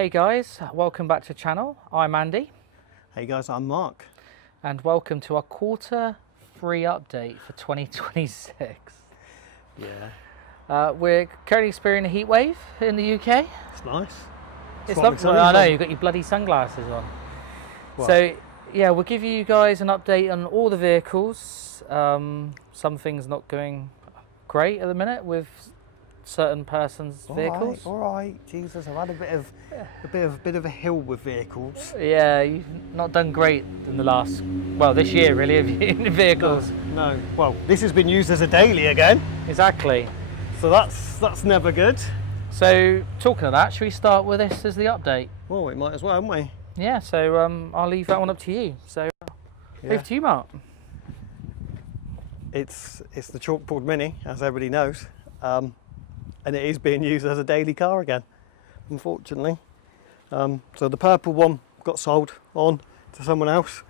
Hey guys, welcome back to the channel. I'm Andy. Hey guys, I'm Mark. And welcome to our Q3 update for 2026. Yeah. We're currently experiencing a heat wave in the UK. It's nice. It's lovely. I know, you've got your bloody sunglasses on. Well, So, yeah, we'll give you guys an update on all the vehicles. Some things not going great at the minute with certain persons' vehicles. All right. Jesus, I've had a bit of a hill with vehicles. Yeah, you've not done great in the last, well, this year really, have you, in vehicles? No. Well, this has been used as a daily again, Exactly. so that's never good. So, talking of that, should we start with this as the update? Well, we might as well, haven't we? Yeah, so I'll leave that one up to you. So, over to you, Mark. It's the Chalkboard Mini, as everybody knows, and it is being used as a daily car again, unfortunately. So the purple one got sold on to someone else.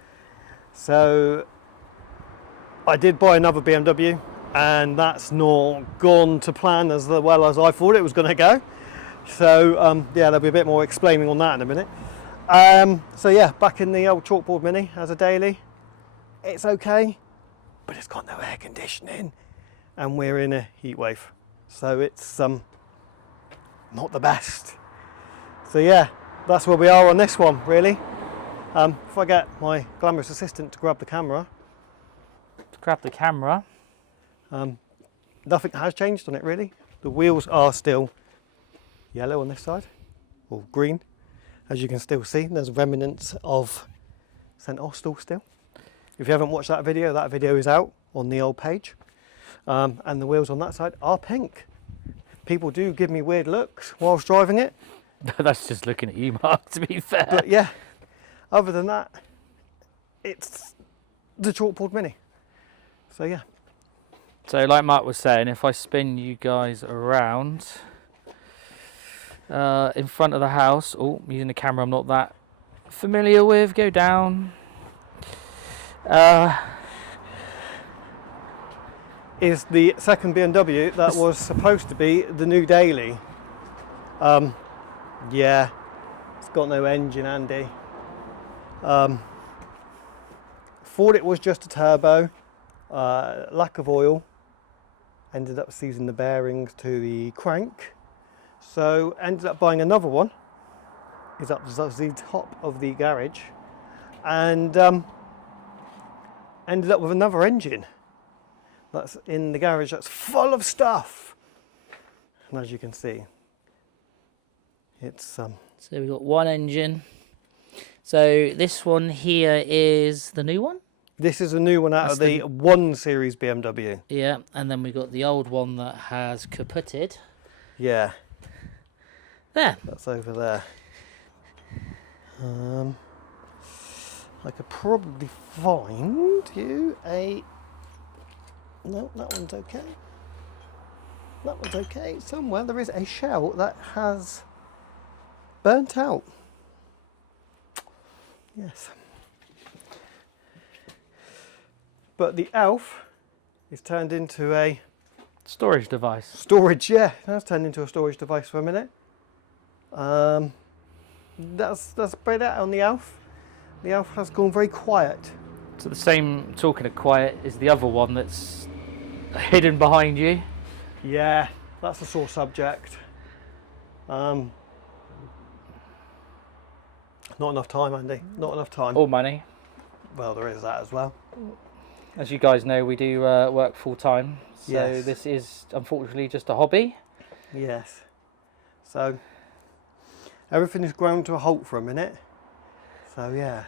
So I did buy another BMW, and that's not gone to plan as well as I thought it was going to go. So yeah, there'll be a bit more explaining on that in a minute. So yeah, back in the old Chalkboard Mini as a daily. It's okay, but it's got no air conditioning, and we're in a heat wave, so it's not the best. So yeah, that's where we are on this one, really. If I get my glamorous assistant to grab the camera. Nothing has changed on it, really. The wheels are still yellow on this side, or green, as you can still see. There's remnants of St Austell still. If you haven't watched that video is out on the old page. And the wheels on that side are pink. People do give me weird looks whilst driving it. That's just looking at you, Mark, to be fair. But yeah, other than that, it's the Chalkboard Mini. So yeah. So like Mark was saying, if I spin you guys around in front of the house, using the camera I'm not that familiar with, go down. Is the second BMW that was supposed to be the new daily. Yeah, it's got no engine, Andy. Thought it was just a turbo, lack of oil. Ended up seizing the bearings to the crank, so ended up buying another one. Is up to the top of the garage, and ended up with another engine that's in the garage that's full of stuff. And as you can see, it's So we've got one engine. So this one here is the new one? This is a new one out of the 1 Series BMW. Yeah, and then we've got the old one that has kaputted. Yeah. There. That's over there. I could probably find you a... No, that one's okay. That one's okay. Somewhere there is a shell that has burnt out. Yes. But the Elf is turned into a... Storage device. Storage, yeah. That's turned into a storage device for a minute. That's about it on the Elf. The Elf has gone very quiet. So the same, talking of quiet, is the other one that's hidden behind you. Yeah, that's a sore subject. Not enough time, Andy. Not enough time. Or money. Well, there is that as well. As you guys know, we do work full time. So Yes. This is unfortunately just a hobby. Yes. So everything has ground to a halt for a minute. So yeah,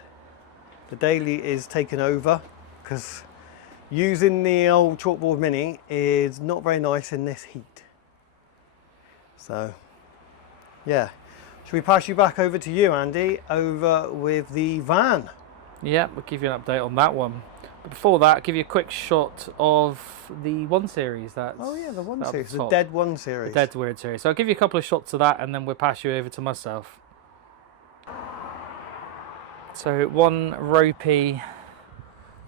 the daily is taken over because using the old Chalkboard Mini is not very nice in this heat. So yeah, should we pass you back over to you, Andy, over with the van? Yeah, we'll give you an update on that one. But before that, I'll give you a quick shot of the 1 Series. The 1 Series, the dead 1 Series. The dead weird series. So I'll give you a couple of shots of that and then we'll pass you over to myself. So one ropey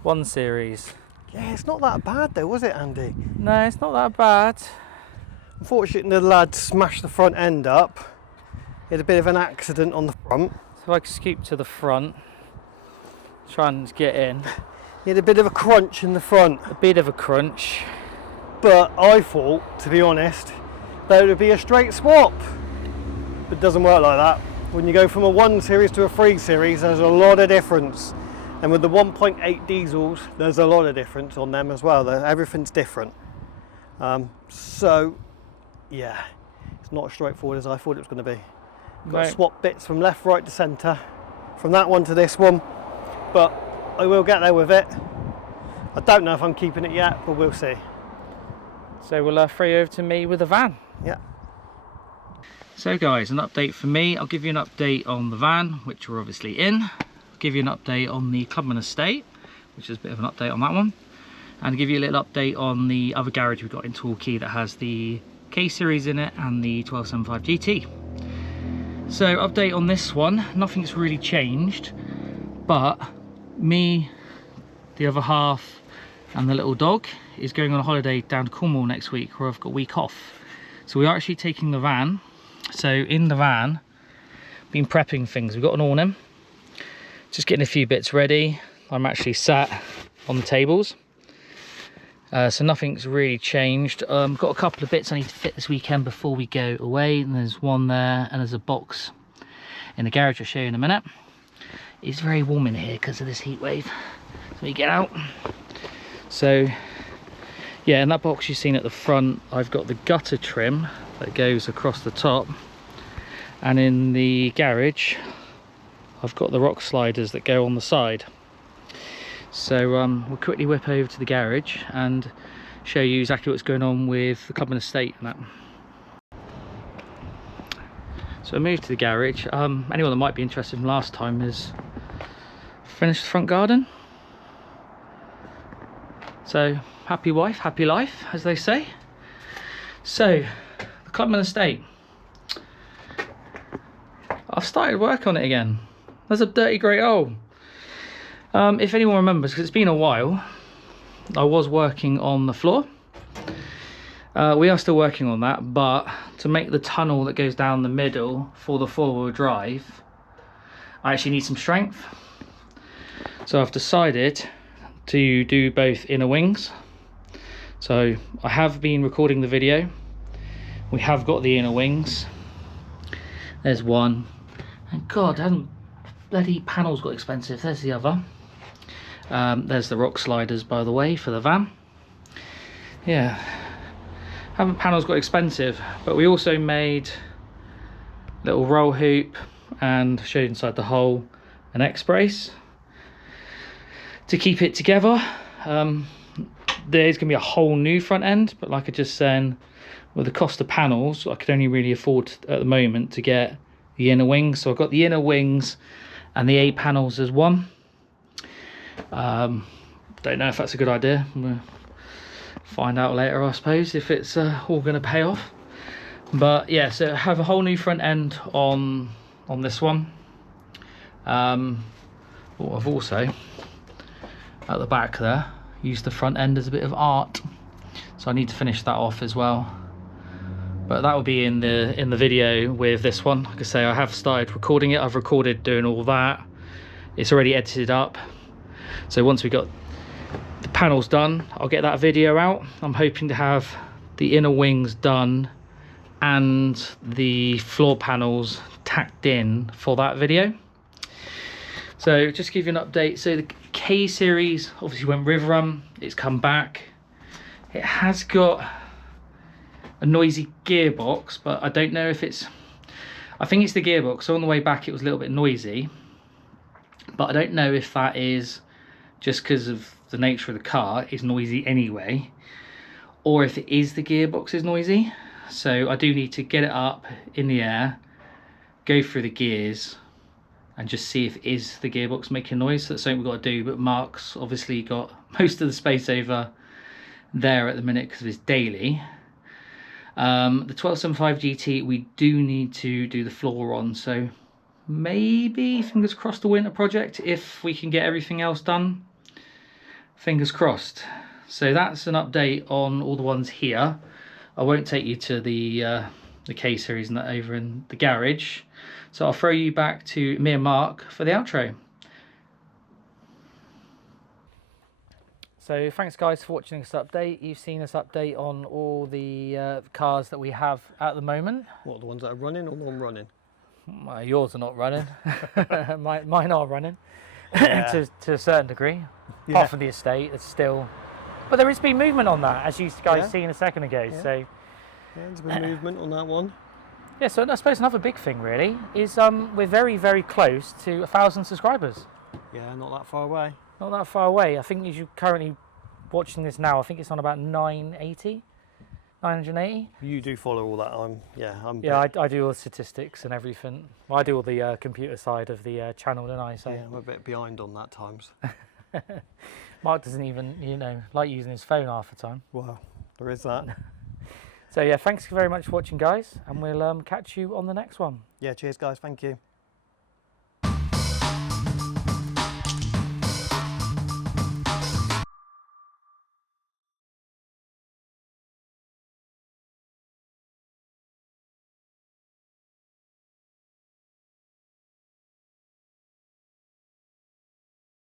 1 Series. Yeah, it's not that bad though, was it, Andy? No, it's not that bad. Unfortunately, the lad smashed the front end up He had a bit of an accident on the front. So if I can scoop to the front, try and get in. He had a bit of a crunch in the front. A bit of a crunch. But I thought, to be honest, that it would be a straight swap. But it doesn't work like that. When you go from a 1 series to a 3 series, there's a lot of difference. And with the 1.8 diesels, there's a lot of difference on them as well. Everything's different. So, yeah, it's not as straightforward as I thought it was going to be. Got to swap bits from left, right to centre, from that one to this one. But I will get there with it. I don't know if I'm keeping it yet, but we'll see. So we'll throw you over to me with the van. Yeah. So guys, an update for me. I'll give you an update on the van, which we're obviously in. I'll give you an update on the Clubman estate, which is a bit of an update on that one. And give you a little update on the other garage we've got in Torquay that has the K series in it and the 1275 GT. So update on this one, nothing's really changed, but me, the other half and the little dog is going on a holiday down to Cornwall next week, where I've got a week off. So we are actually taking the van. So in the van, been prepping things. We've got an awning, just getting a few bits ready. I'm actually sat on the tables. So nothing's really changed. Got a couple of bits I need to fit this weekend before we go away. And there's one there, and there's a box in the garage I'll show you in a minute. It's very warm in here because of this heat wave. So we get out. So yeah, in that box you've seen at the front, I've got the gutter trim that goes across the top. And in the garage, I've got the rock sliders that go on the side. So we'll quickly whip over to the garage and show you exactly what's going on with the Clubman estate and that. So I moved to the garage. Anyone that might be interested from last time is finished the front garden. So happy wife, happy life, as they say. So the Clubman estate. I've started work on it again. There's a dirty great hole. If anyone remembers, because it's been a while, I was working on the floor. We are still working on that, but to make the tunnel that goes down the middle for the four-wheel drive, I actually need some strength. So I've decided to do both inner wings. So I have been recording the video. We have got the inner wings. There's one. And God, hasn't bloody panels got expensive. There's the other. There's the rock sliders, by the way, for the van. Yeah, haven't panels got expensive, but we also made little roll hoop and showed inside the hole an X-brace to keep it together. There's gonna be a whole new front end, but like I just said, with the cost of panels, I could only really afford at the moment to get the inner wings. So I've got the inner wings and the 8 panels as one. Don't know if that's a good idea. We'll find out later, I suppose, if it's all going to pay off. But yeah, so I have a whole new front end on this one. I've also at the back there used the front end as a bit of art, so I need to finish that off as well. But that will be in the video with this one. Like I say, I have started recording it. I've recorded doing all that. It's already edited up. So once we got the panels done, I'll get that video out. I'm hoping to have the inner wings done and the floor panels tacked in for that video. So just to give you an update, so the K series obviously went river run. It's come back. It has got a noisy gearbox, but I don't know if it's, I think it's the gearbox. So on the way back it was a little bit noisy, but I don't know if that is just because of the nature of the car, it's noisy anyway, or if it is the gearbox is noisy. So I do need to get it up in the air, go through the gears and just see if it is the gearbox making noise. So that's something we've got to do, but Mark's obviously got most of the space over there at the minute because of his daily. The 1275 GT we do need to do the floor on, so maybe, fingers crossed, the winter project if we can get everything else done. Fingers crossed. So that's an update on all the ones here. I won't take you to the the K series and that over in the garage. So I'll throw you back to me and Mark for the outro. So thanks guys for watching this update. You've seen us update on all the cars that we have at the moment. What, the ones that are running or non-running? Yours are not running. Mine are running. Yeah. to a certain degree. Apart from the estate, it's still... But there has been movement on that, as you guys seen a second ago. Yeah. So Yeah, there's been movement on that one. yeah, so I suppose another big thing really is we're very, very close to 1,000 subscribers. Yeah, not that far away. Not that far away. I think as you're currently watching this now, I think it's on about 980. You do follow all that. I do all the statistics and everything. Well, I do all the computer side of the channel, don't I? So yeah, I'm a bit behind on that times. Mark doesn't even, like using his phone half the time. Well, there is that. So yeah, thanks very much for watching, guys, and we'll catch you on the next one. Yeah, cheers guys, thank you.